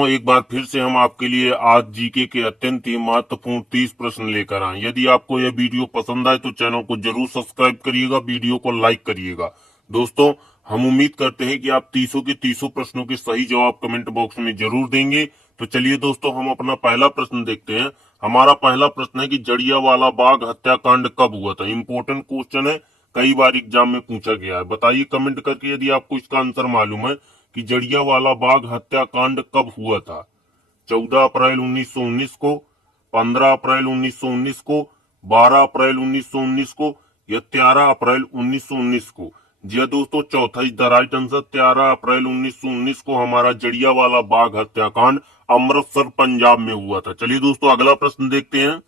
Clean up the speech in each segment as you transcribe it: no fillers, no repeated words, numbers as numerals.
दोस्तों, एक बार फिर से हम आपके लिए आज जीके के अत्यंत ही महत्वपूर्ण 30 प्रश्न लेकर आए। यदि आपको यह वीडियो पसंद आए तो चैनल को जरूर सब्सक्राइब करिएगा, वीडियो को लाइक करिएगा। दोस्तों, हम उम्मीद करते हैं कि आप 30 के 30 प्रश्नों के सही जवाब कमेंट बॉक्स में जरूर देंगे। तो चलिए दोस्तों, हम अपना पहला प्रश्न देखते हैं। हमारा पहला प्रश्न है कि जलियांवाला बाग हत्याकांड कब हुआ था। इंपॉर्टेंट क्वेश्चन है, कई बार एग्जाम में पूछा गया है। बताइए कमेंट करके यदि आपको इसका आंसर मालूम है कि जलियांवाला बाग हत्याकांड कब हुआ था। 14 अप्रैल 1919 को, 15 अप्रैल 1919 को, 12 अप्रैल 1919 को या 13 अप्रैल 1919 को। जी हाँ दोस्तों, चौथा इज द राइट आंसर। 13 अप्रैल 1919 को हमारा जलियांवाला बाग हत्याकांड अमृतसर पंजाब में हुआ था। चलिए दोस्तों, अगला प्रश्न देखते हैं।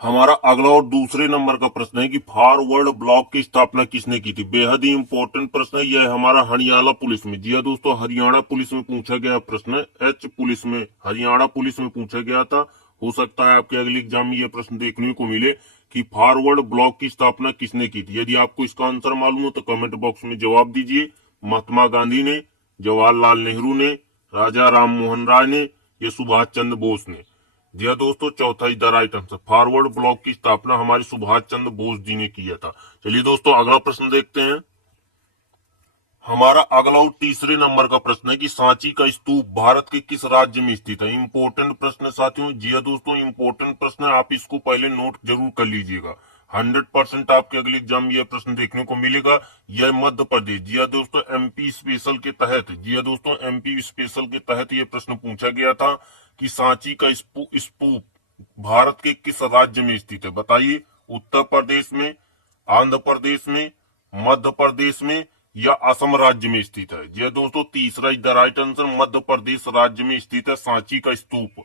हमारा अगला और दूसरे नंबर का प्रश्न है कि फॉरवर्ड ब्लॉक की स्थापना किसने की थी। बेहद ही इंपॉर्टेंट प्रश्न है। यह हमारा हरियाणा पुलिस में, जी हाँ दोस्तों, हरियाणा पुलिस में पूछा गया प्रश्न है। एच पुलिस में, हरियाणा पुलिस में पूछा गया था। हो सकता है आपके अगले एग्जाम में यह प्रश्न देखने को मिले कि फॉरवर्ड ब्लॉक की स्थापना किसने की थी। यदि आपको इसका आंसर मालूम हो तो कमेंट बॉक्स में जवाब दीजिए। महात्मा गांधी ने, जवाहरलाल नेहरू ने, राजा राम मोहन राय ने या सुभाष चंद्र बोस ने। जी हाँ दोस्तों, चौथा is the right answer. Forward block की स्थापना हमारे सुभाष चंद्र बोस जी ने किया था। चलिए दोस्तों, अगला प्रश्न देखते हैं। हमारा अगला और तीसरे नंबर का प्रश्न है कि सांची का स्तूप भारत के किस राज्य में स्थित है। इंपॉर्टेंट प्रश्न है साथियों। जी हाँ दोस्तों, इंपॉर्टेंट प्रश्न है, आप इसको पहले नोट जरूर कर लीजिएगा। 100% आपके अगले एग्जाम में यह प्रश्न देखने को मिलेगा। यह मध्य प्रदेश, जी हाँ दोस्तों, एमपी स्पेशल के तहत, जी हाँ दोस्तों, एमपी स्पेशल के तहत यह प्रश्न पूछा गया था कि सांची का स्तूप भारत के किस राज्य में स्थित है। बताइए, उत्तर प्रदेश में, आंध्र प्रदेश में, मध्य प्रदेश में या असम राज्य में स्थित है। जी दोस्तों, तीसरा is the right answer. Madhya Pradesh राज्य में स्थित है सांची का स्तूप।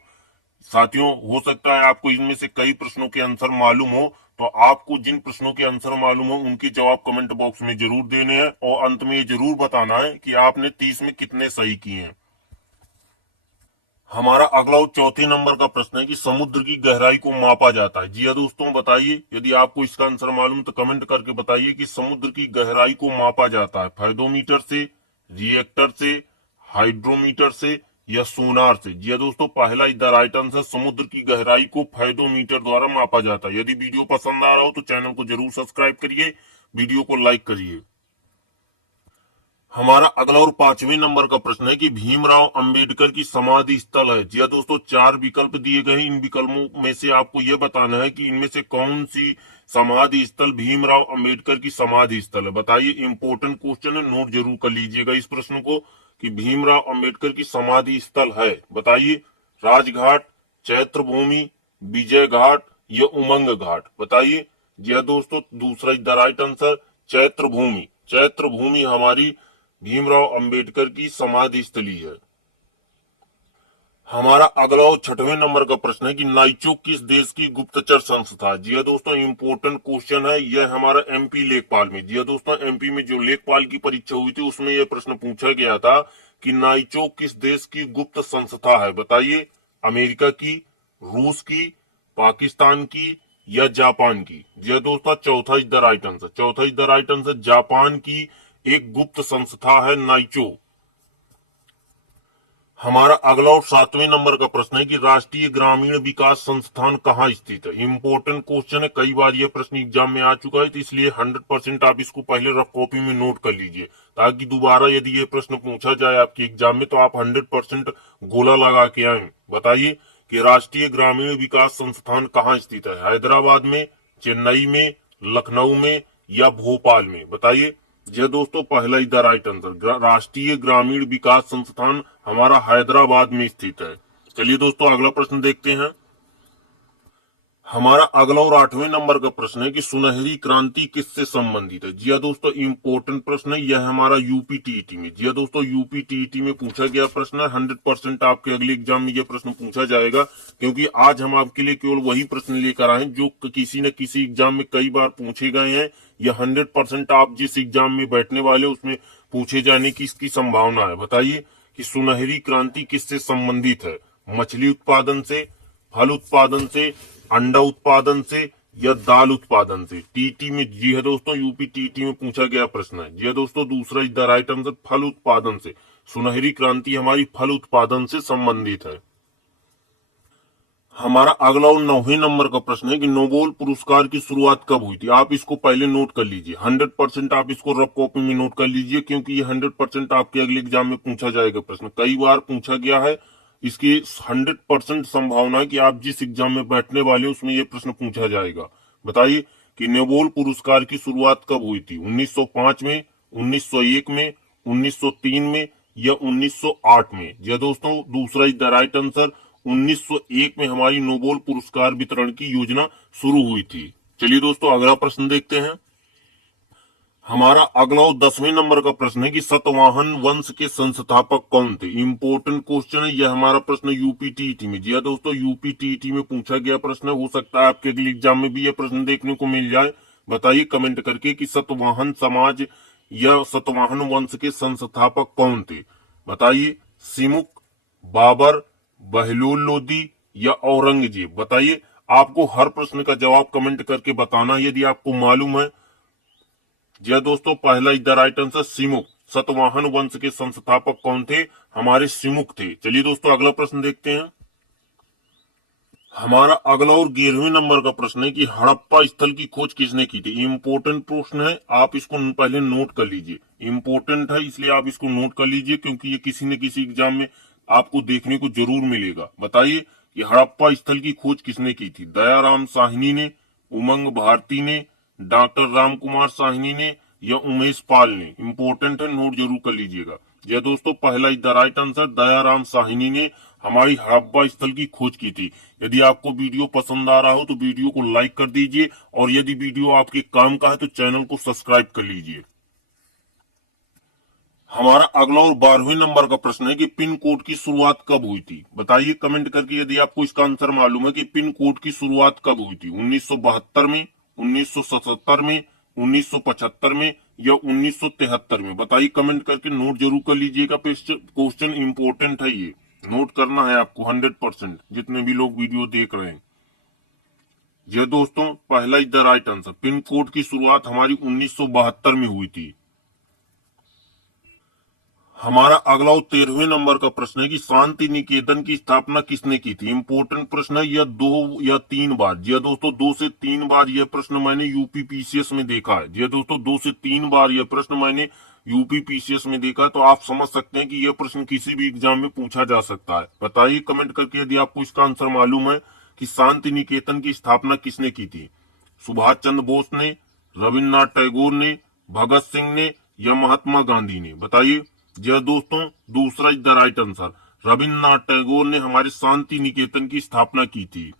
साथियों, हो सकता है आपको इनमें से कई प्रश्नों के आंसर मालूम हो, तो आपको जिन प्रश्नों के आंसर मालूम हो उनके जवाब कमेंट बॉक्स में जरूर देने हैं और अंत में ये जरूर बताना है कि आपने 30 में कितने सही किए हैं। हमारा अगला और चौथे नंबर का प्रश्न है कि समुद्र की गहराई को मापा जाता है। जी हाँ दोस्तों, बताइए यदि आपको इसका आंसर मालूम तो कमेंट करके बताइए कि समुद्र की गहराई को मापा जाता है फाइडोमीटर से, रिएक्टर से, हाइड्रोमीटर से या सोनार से। जी हाँ दोस्तों, पहला इज द राइट आंसर। समुद्र की गहराई को फाइडोमीटर द्वारा मापा जाता है। यदि वीडियो पसंद आ रहा हो तो चैनल को जरूर सब्सक्राइब करिए, वीडियो को लाइक करिए। हमारा अगला और पांचवें नंबर का प्रश्न है कि भीमराव अंबेडकर की समाधि स्थल है। जी हाँ दोस्तों, 4 विकल्प दिए गए हैं। इन विकल्पों में से आपको यह बताना है कि इनमें से कौन सी समाधि स्थल भीमराव अंबेडकर की समाधि स्थल है। बताइए, इंपॉर्टेंट क्वेश्चन है, नोट जरूर कर लीजिएगा इस प्रश्न को कि भीमराव अंबेडकर की समाधि स्थल है। बताइए, राजघाट, चैत्र भूमि, विजय घाट या उमंग घाट। बताइए। जी हाँ दोस्तों, दूसरा is the right answer, Chaitra Bhumi. Chaitra Bhumi हमारी भीमराव अंबेडकर की समाधि स्थली है। हमारा अगला और छठवें नंबर का प्रश्न है कि नाइचो किस देश की गुप्तचर संस्था है। जी हाँ दोस्तों, इंपॉर्टेंट क्वेश्चन है। यह हमारा एमपी लेखपाल में, जी हाँ दोस्तों, एमपी में जो लेखपाल की परीक्षा हुई थी उसमें यह प्रश्न पूछा गया था कि नाइचो किस देश की गुप्त संस्था है। बताइए, अमेरिका की, रूस की, पाकिस्तान की या जापान की। जी हाँ दोस्तों, चौथा इज द राइट आंसर। चौथा is the right answer, Japan की एक गुप्त संस्था है नाइचो। हमारा अगला और सातवें नंबर का प्रश्न है कि राष्ट्रीय ग्रामीण विकास संस्थान कहाँ स्थित है। इंपॉर्टेंट क्वेश्चन है, कई बार यह प्रश्न एग्जाम में आ चुका है, तो इसलिए 100% आप इसको पहले रफ कॉपी में नोट कर लीजिए ताकि दोबारा यदि ये प्रश्न पूछा जाए आपके एग्जाम में तो आप 100% गोला लगा के आए। बताइए कि राष्ट्रीय ग्रामीण विकास संस्थान कहाँ स्थित है। हैदराबाद में, चेन्नई में, लखनऊ में या भोपाल में। बताइए। जी दोस्तों, पहला ही द राइट आंसर, राष्ट्रीय ग्रामीण विकास संस्थान हमारा हैदराबाद में स्थित है। चलिए दोस्तों, अगला प्रश्न देखते हैं। हमारा अगला और आठवें नंबर का प्रश्न है कि सुनहरी क्रांति किससे संबंधित है। जी हाँ दोस्तों, इंपॉर्टेंट प्रश्न है। यह हमारा यूपी टीईटी में, जी हाँ दोस्तों, यूपी टीईटी में पूछा गया प्रश्न है। 100% आपके अगले एग्जाम में यह प्रश्न पूछा जाएगा क्योंकि आज हम आपके लिए केवल वही प्रश्न लेकर आए जो किसी न किसी एग्जाम में कई बार पूछे गए हैं। यह 100% आप जिस एग्जाम में बैठने वाले उसमें पूछे जाने की इसकी संभावना है। बताइए कि सुनहरी क्रांति किससे संबंधित है। मछली उत्पादन से, फल उत्पादन से, अंडा उत्पादन से या दाल उत्पादन से। टीटी में, जी है दोस्तों, यूपी टीटी में पूछा गया प्रश्न है। जी है दोस्तों, दूसरा इज द राइट आंसर, फल उत्पादन से। सुनहरी क्रांति हमारी फल उत्पादन से संबंधित है। हमारा अगला और 9वें नंबर का प्रश्न है कि नोबेल पुरस्कार की शुरुआत कब हुई थी। आप इसको पहले नोट कर लीजिए, 100% आप इसको रफ कॉपी में नोट कर लीजिए, क्योंकि ये 100% आपके अगले एग्जाम में पूछा जाएगा प्रश्न, कई बार पूछा गया है। इसकी 100% संभावना है कि आप जिस एग्जाम में बैठने वाले हैं उसमें ये प्रश्न पूछा जाएगा। बताइए कि नोबेल पुरस्कार की शुरुआत कब हुई थी, 1905 में, 1901 में, 1903 में या 1908 में। जी दोस्तों, दूसरा इज द राइट आंसर। 1901 में हमारी नोबेल पुरस्कार वितरण की योजना शुरू हुई थी। चलिए दोस्तों, अगला प्रश्न देखते हैं। हमारा अगला 10वें नंबर का प्रश्न है कि सतवाहन वंश के संस्थापक कौन थे। इंपोर्टेंट क्वेश्चन है यह हमारा प्रश्न यूपीटीईटी में। जी दोस्तों, यूपीटीईटी में पूछा गया प्रश्न, हो सकता है आपके अगले एग्जाम में भी यह प्रश्न देखने को मिल जाए। बताइए कमेंट करके कि सतवाहन समाज या सतवाहन वंश के संस्थापक कौन थे। बताइए, सिमुक, बाबर, बहलोल लोदी या औरंगजेब। बताइए, आपको हर प्रश्न का जवाब कमेंट करके बताना यदि आपको मालूम है। जी दोस्तों, पहला is the right answer Simuk. Satavahana वंश के संस्थापक कौन थे, हमारे सिमुक थे। चलिए दोस्तों, अगला प्रश्न देखते हैं। हमारा अगला और 11वें नंबर का प्रश्न है कि हड़प्पा स्थल की खोज किसने की थी। इंपोर्टेंट प्रश्न है, आप इसको पहले नोट कर लीजिए। इंपोर्टेंट है इसलिए आप इसको नोट कर लीजिए, क्योंकि ये किसी न किसी एग्जाम में आपको देखने को जरूर मिलेगा। बताइए कि हड़प्पा स्थल की खोज किसने की थी। दयाराम साहनी ने, उमंग भारती ने, डॉक्टर राम कुमार साहनी ने या उमेश पाल ने। इंपोर्टेंट है, नोट जरूर कर लीजिएगा। जी दोस्तों, पहला is the right answer. Dayaram Sahni ने हमारी हड़प्पा स्थल की खोज की थी। यदि आपको वीडियो पसंद आ रहा हो तो वीडियो को लाइक कर दीजिए, और यदि वीडियो आपके काम का है तो चैनल को सब्सक्राइब कर लीजिए। हमारा अगला और 12वें नंबर का प्रश्न है कि पिन कोड की शुरुआत कब हुई थी। बताइए कमेंट करके यदि आपको इसका आंसर मालूम है कि पिन कोड की शुरुआत कब हुई थी। 1972 में, 1977 में, 1975 में या 1973 में। बताइए कमेंट करके, नोट जरूर कर लीजिएगा। क्वेश्चन इंपोर्टेंट है, ये नोट करना है आपको 100%, जितने भी लोग वीडियो देख रहे हैं। ये दोस्तों, पहला is the right answer. Pin code की शुरुआत हमारी 1972 में हुई थी। हमारा अगला 13वें नंबर का प्रश्न है कि शांति निकेतन की स्थापना किसने की थी। इंपोर्टेंट प्रश्न है, यह 2 या 3 बार। जी दोस्तों, 2 से 3 बार यह प्रश्न मैंने यूपी पीसीएस में देखा है। जी दोस्तों, 2 से 3 बार यह प्रश्न मैंने यूपी पीसीएस में देखा है, तो आप समझ सकते हैं कि यह प्रश्न किसी भी एग्जाम में पूछा जा सकता है। बताइए कमेंट करके यदि आपको इसका आंसर मालूम है कि शांति निकेतन की स्थापना किसने की थी। सुभाष चंद्र बोस ने, रविन्द्रनाथ टैगोर ने, भगत सिंह ने या महात्मा गांधी ने। बताइए। जी दोस्तों, दूसरा is the right answer. Rabindranath Tagore ने हमारे शांति निकेतन की स्थापना की थी।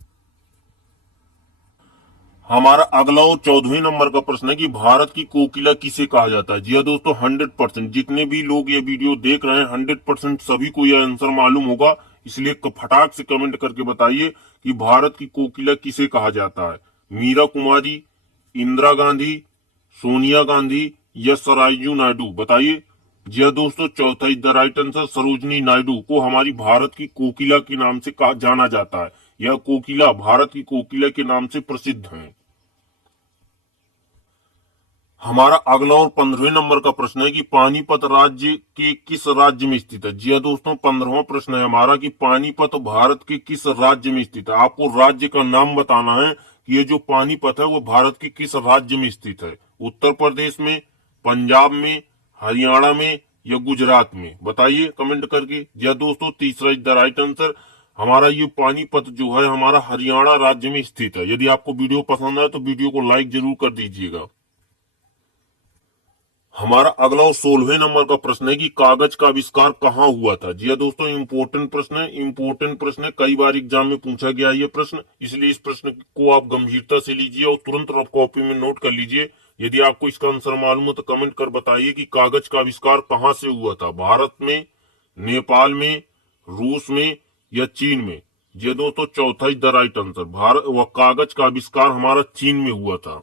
हमारा अगला और 14वें नंबर का प्रश्न है कि भारत की कोकिला किसे कहा जाता है। जी दोस्तों, 100% जितने भी लोग ये वीडियो देख रहे हैं 100% सभी को यह आंसर मालूम होगा, इसलिए फटाक से कमेंट करके बताइए कि भारत की कोकिला किसे कहा जाता है। मीरा कुमारी, इंदिरा गांधी, सोनिया गांधी या सरोजिनी नायडू। बताइए। जी दोस्तों, चौथा is the right answer. Sarojini Naidu को हमारी भारत की कोकिला के नाम से जाना जाता है। यह कोकिला भारत की कोकिला के नाम से प्रसिद्ध है। हमारा अगला और 15वें नंबर का प्रश्न है कि पानीपत राज्य के किस राज्य में स्थित है। जी दोस्तों, 15वां प्रश्न है हमारा कि पानीपत भारत के किस राज्य में स्थित है। आपको राज्य का नाम बताना है कि ये जो पानीपत है वो भारत के किस राज्य में स्थित है। उत्तर प्रदेश में, पंजाब में, हरियाणा में या गुजरात में। बताइए कमेंट करके। जी दोस्तों, तीसरा इज द राइट आंसर। हमारा ये पानीपत जो है हमारा हरियाणा राज्य में स्थित है। यदि आपको वीडियो पसंद आए तो वीडियो को लाइक जरूर कर दीजिएगा। हमारा अगला और 16वें नंबर का प्रश्न है कि कागज का आविष्कार कहाँ हुआ था। जी दोस्तों, इंपोर्टेंट प्रश्न है। इंपोर्टेंट प्रश्न है, कई बार एग्जाम में पूछा गया ये प्रश्न, इसलिए इस प्रश्न को आप गंभीरता से लीजिए और तुरंत रफ कॉपी में नोट कर लीजिए। यदि आपको इसका आंसर मालूम हो तो कमेंट कर बताइए कि कागज का आविष्कार कहाँ से हुआ था। भारत में, नेपाल में, रूस में या चीन में। ये दोस्तों, चौथा is the right answer. Bharat व कागज का आविष्कार हमारा चीन में हुआ था।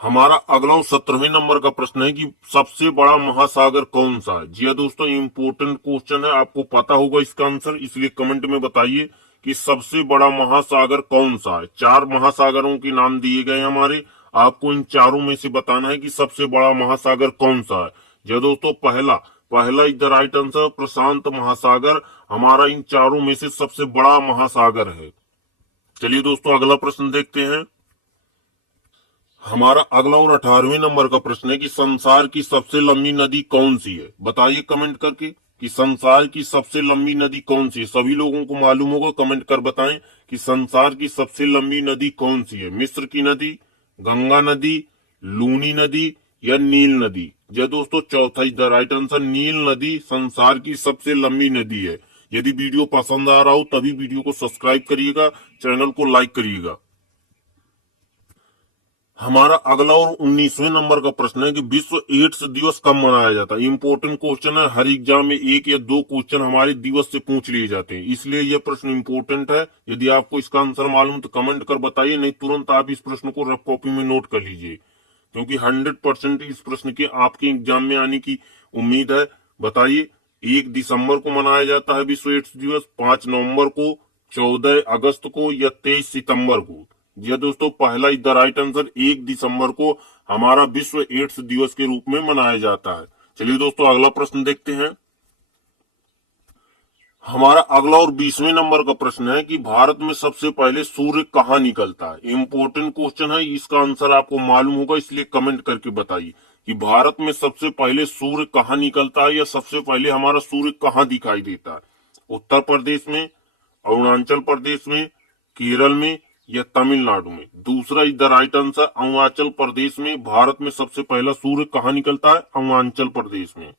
हमारा अगला 17वें नंबर का प्रश्न है कि सबसे बड़ा महासागर कौन सा है। जी दोस्तों, इंपोर्टेंट क्वेश्चन है, आपको पता होगा इसका आंसर, इसलिए कमेंट में बताइए कि सबसे बड़ा महासागर कौन सा है। 4 महासागरों के नाम दिए गए हमारे, आपको इन चारों में से बताना है कि सबसे बड़ा महासागर कौन सा है। जी दोस्तों, पहला इज द राइट आंसर, प्रशांत महासागर हमारा इन चारों में से सबसे बड़ा महासागर है। चलिए दोस्तों, अगला प्रश्न देखते हैं। हमारा अगला और 18वें नंबर का प्रश्न है कि संसार की सबसे लंबी नदी कौन सी है। बताइए कमेंट करके कि संसार की सबसे लंबी नदी कौन सी है। सभी लोगों को मालूम होगा, कमेंट कर बताएं कि संसार की सबसे लंबी नदी कौन सी है। मिस्र की नदी, गंगा नदी, लूनी नदी या नील नदी। यह दोस्तों चौथा इज द राइट आंसर, नील नदी संसार की सबसे लंबी नदी है। यदि वीडियो पसंद आ रहा हो तभी वीडियो को सब्सक्राइब करिएगा, चैनल को लाइक करिएगा। हमारा अगला और 19वें नंबर का प्रश्न है कि विश्व एड्स दिवस कब मनाया जाता है। इंपॉर्टेंट क्वेश्चन है, हर एग्जाम में 1 या 2 क्वेश्चन हमारे दिवस से पूछ लिए जाते हैं, इसलिए यह प्रश्न इंपॉर्टेंट है। यदि आपको इसका आंसर मालूम तो कमेंट कर बताइए, नहीं तुरंत आप इस प्रश्न को रफ कॉपी में नोट कर लीजिए, क्योंकि 100% इस प्रश्न के आपके एग्जाम में आने की उम्मीद है। बताइए, 1 दिसंबर को मनाया जाता है विश्व एड्स दिवस, 5 नवंबर को, 14 अगस्त को या 23 सितंबर को। यह दोस्तों पहला इज द राइट आंसर, 1 दिसंबर को हमारा विश्व एड्स दिवस के रूप में मनाया जाता है। चलिए दोस्तों, अगला प्रश्न देखते हैं। हमारा अगला और 20वें नंबर का प्रश्न है कि भारत में सबसे पहले सूर्य कहाँ निकलता है। इंपॉर्टेंट क्वेश्चन है, इसका आंसर आपको मालूम होगा, इसलिए कमेंट करके बताइए कि भारत में सबसे पहले सूर्य कहाँ निकलता है या सबसे पहले हमारा सूर्य कहाँ दिखाई देता है। उत्तर प्रदेश में, अरुणाचल प्रदेश में, केरल में या तमिलनाडु में। दूसरा is the right answer, Arunachal Pradesh में भारत में सबसे पहला सूर्य कहाँ निकलता है, अरुणाचल प्रदेश में।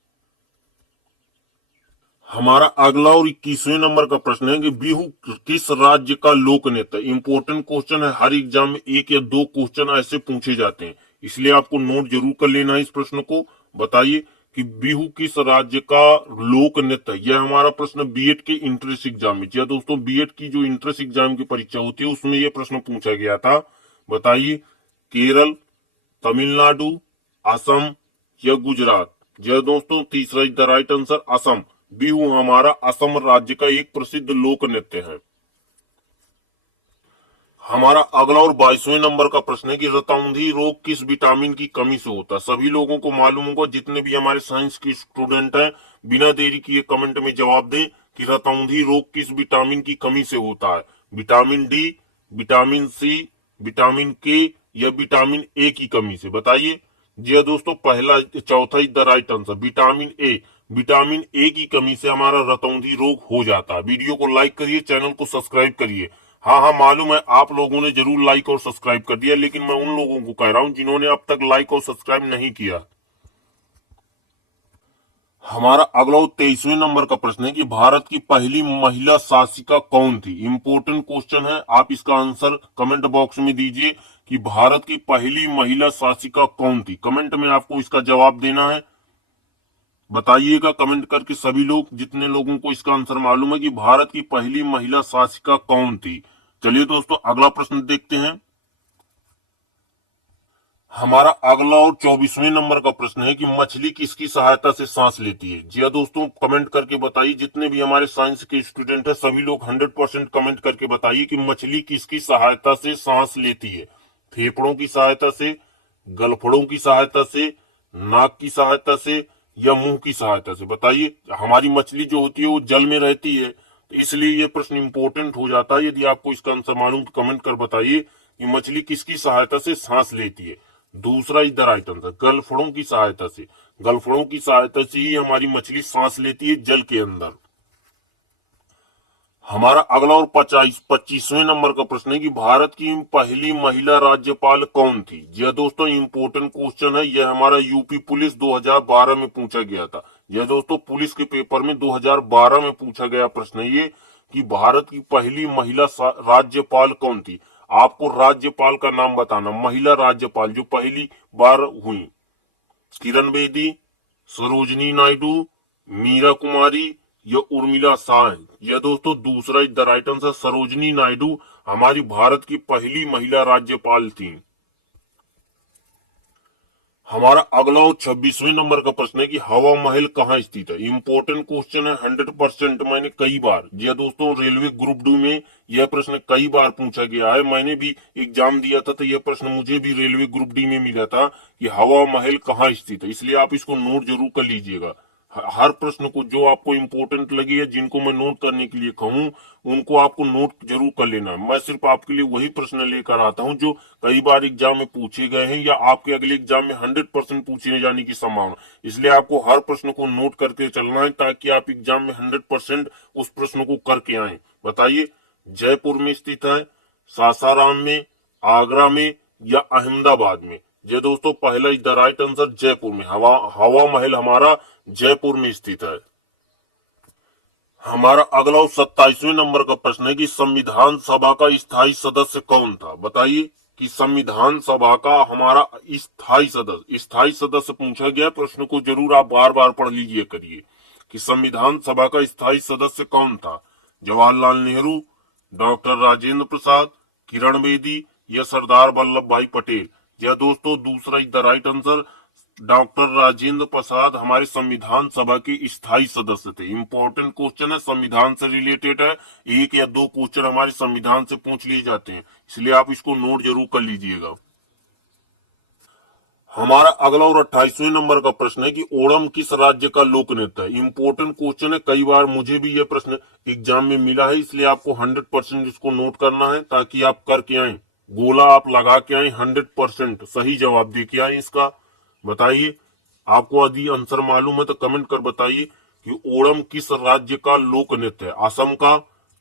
हमारा अगला और 21वें नंबर का प्रश्न है कि बिहू किस राज्य का लोक नृत्य है। इंपॉर्टेंट क्वेश्चन है, हर एग्जाम में 1 या 2 क्वेश्चन ऐसे पूछे जाते हैं, इसलिए आपको नोट जरूर कर लेना है इस प्रश्न को। बताइए कि बिहू किस राज्य का लोक नृत्य है। यह हमारा प्रश्न बीएड के इंट्रेंस एग्जाम में, जी दोस्तों बीएड की जो इंट्रेंस एग्जाम की परीक्षा होती है उसमें यह प्रश्न पूछा गया था। बताइए, केरल, तमिलनाडु, असम या गुजरात। यह दोस्तों तीसरा is the right answer, Assam. Bihu हमारा असम राज्य का एक प्रसिद्ध लोक नृत्य है। हमारा अगला और 22वें नंबर का प्रश्न है कि रतौंधी रोग किस विटामिन की कमी से होता है। सभी लोगों को मालूम होगा, जितने भी हमारे साइंस के स्टूडेंट हैं, बिना देरी किए कमेंट में जवाब दें कि रतौंधी रोग किस विटामिन की कमी से होता है। Vitamin D, vitamin C, vitamin K या विटामिन ए की कमी से। बताइए। जी दोस्तों, चौथा is the right answer, vitamin A. Vitamin A की कमी से हमारा रतौंधी रोग हो जाता है। वीडियो को लाइक करिए, चैनल को सब्सक्राइब करिए। हाँ, मालूम है आप लोगों ने जरूर लाइक और सब्सक्राइब कर दिया, लेकिन मैं उन लोगों को कह रहा हूं जिन्होंने अब तक लाइक और सब्सक्राइब नहीं किया। हमारा अगला 23वें नंबर का प्रश्न है कि भारत की पहली महिला शासिका कौन थी। इंपॉर्टेंट क्वेश्चन है, आप इसका आंसर कमेंट बॉक्स में दीजिए कि भारत की पहली महिला शासिका कौन थी। कमेंट में आपको इसका जवाब देना है। बताइएगा कमेंट करके सभी लोग, जितने लोगों को इसका आंसर मालूम है कि भारत की पहली महिला शासिका कौन थी। चलिए दोस्तों, अगला प्रश्न देखते हैं। हमारा अगला और 24वें नंबर का प्रश्न है कि मछली किसकी सहायता से सांस लेती है। जी दोस्तों, कमेंट करके बताइए, जितने भी हमारे साइंस के स्टूडेंट हैं सभी लोग 100% कमेंट करके बताइए कि मछली किसकी सहायता से सांस लेती है। फेफड़ों की सहायता से, गलफड़ों की सहायता से, नाक की सहायता से या मुंह की सहायता से। बताइए। हमारी मछली जो होती है वो जल में रहती है, तो इसलिए यह प्रश्न इंपॉर्टेंट हो जाता है। यदि आपको इसका आंसर मालूम तो कमेंट कर बताइए कि मछली किसकी सहायता से सांस लेती है। दूसरा इज द राइट आंसर, गलफड़ों की सहायता से। गलफड़ों की सहायता से ही हमारी मछली सांस लेती है जल के अंदर। हमारा अगला और 25वें नंबर का प्रश्न है कि भारत की पहली महिला राज्यपाल कौन थी। यह दोस्तों इंपॉर्टेंट क्वेश्चन है, यह हमारा यूपी पुलिस 2012 में पूछा गया था। यह दोस्तों पुलिस के पेपर में 2012 में पूछा गया प्रश्न है ये कि भारत की पहली महिला राज्यपाल कौन थी। आपको राज्यपाल का नाम बताना, महिला राज्यपाल जो पहली बार हुई। किरण बेदी, सरोजनी नायडू, मीरा कुमारी या उर्मिला शाह। यह दोस्तों दूसरा is the right answer, Sarojini Naidu हमारी भारत की पहली महिला राज्यपाल थी। हमारा अगला और 26वें नंबर का प्रश्न है कि हवा महल कहाँ स्थित है। इंपॉर्टेंट क्वेश्चन है 100%। मैंने कई बार, जी हाँ दोस्तों, रेलवे ग्रुप डी में यह प्रश्न कई बार पूछा गया है। मैंने भी एग्जाम दिया था तो यह प्रश्न मुझे भी रेलवे ग्रुप डी में मिला था कि हवा महल कहाँ स्थित है, इसलिए आप इसको नोट जरूर कर लीजिएगा। हर प्रश्न को जो आपको इम्पोर्टेंट लगे या जिनको मैं नोट करने के लिए कहूँ उनको आपको नोट जरूर कर लेना है। मैं सिर्फ आपके लिए वही प्रश्न लेकर आता हूँ जो कई बार एग्जाम में पूछे गए हैं या आपके अगले एग्जाम में 100% पूछे जाने की संभावना, इसलिए आपको हर प्रश्न को नोट करके चलना है ताकि आप एग्जाम में 100% उस प्रश्न को करके आए। बताइए, जयपुर में स्थित है, सासाराम में, आगरा में या अहमदाबाद में। जी दोस्तों, पहला is the right answer, Jaipur में। हवा महल हमारा जयपुर में स्थित है। हमारा अगला 27वें नंबर का प्रश्न है कि संविधान सभा का स्थायी सदस्य कौन था। बताइए कि संविधान सभा का हमारा स्थायी सदस्य पूछा गया। प्रश्न को जरूर आप बार बार पढ़ लीजिए करिए कि संविधान सभा का स्थायी सदस्य कौन था। जवाहरलाल नेहरू, डॉक्टर राजेंद्र प्रसाद, किरण बेदी या सरदार वल्लभ भाई पटेल। यह दोस्तों दूसरा is the right answer, doctor Rajendra Prasad हमारे संविधान सभा के स्थायी सदस्य थे। इंपॉर्टेंट क्वेश्चन है, संविधान से रिलेटेड है। एक या दो क्वेश्चन हमारे संविधान से पूछ लिए जाते हैं, इसलिए आप इसको नोट जरूर कर लीजिएगा। हमारा अगला और 28वें नंबर का प्रश्न है कि ओणम किस राज्य का लोक नृत्य है। इंपॉर्टेंट क्वेश्चन है, कई बार मुझे भी यह प्रश्न एग्जाम में मिला है, इसलिए आपको 100% इसको नोट करना है ताकि आप करके आए, गोला आप लगा के आए, 100% सही जवाब दे के आए इसका। बताइए, आपको यदि आंसर मालूम है तो कमेंट कर बताइए कि ओणम किस राज्य का लोक नृत्य है। असम का,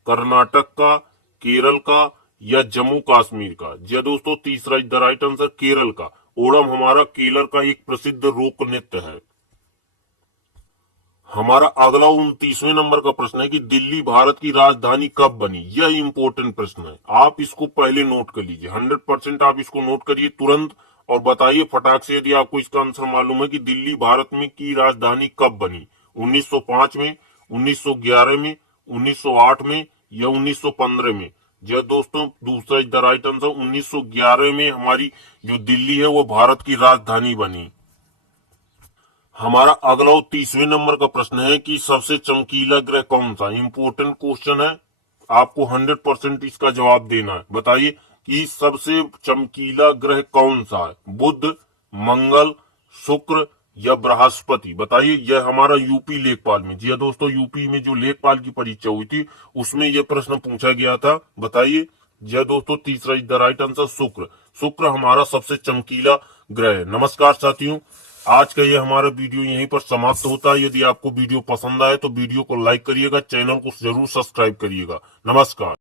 कर्नाटक का, केरल का या जम्मू कश्मीर का। जी दोस्तों, तीसरा is the right answer, Kerala का। ओणम हमारा केरल का एक प्रसिद्ध लोक नृत्य है। हमारा अगला 29वें नंबर का प्रश्न है कि दिल्ली भारत की राजधानी कब बनी। यह इंपॉर्टेंट प्रश्न है, आप इसको पहले नोट कर लीजिए। 100% आप इसको नोट करिए तुरंत और बताइए फटाक से यदि आपको इसका आंसर मालूम है कि दिल्ली भारत में की राजधानी कब बनी। 1905 में, 1911 में, 1908 में या 1915 में। जी दोस्तों, दूसरा इज द राइट आंसर, 1911 में हमारी जो दिल्ली है वो भारत की राजधानी बनी। हमारा अगला 30वें नंबर का प्रश्न है कि सबसे चमकीला ग्रह कौन सा। इंपॉर्टेंट क्वेश्चन है, आपको 100% इसका जवाब देना है। बताइए कि सबसे चमकीला ग्रह कौन सा है, बुध, मंगल, शुक्र या बृहस्पति। बताइए, यह हमारा यूपी लेखपाल में, जी हाँ दोस्तों, यूपी में जो लेखपाल की परीक्षा हुई थी उसमें यह प्रश्न पूछा गया था। बताइए, जी हाँ दोस्तों, तीसरा इज द राइट आंसर, शुक्र। शुक्र हमारा सबसे चमकीला ग्रह है। नमस्कार साथियों, आज का ये हमारा वीडियो यहीं पर समाप्त होता है। यदि आपको वीडियो पसंद आए तो वीडियो को लाइक करिएगा, चैनल को जरूर सब्सक्राइब करिएगा। नमस्कार।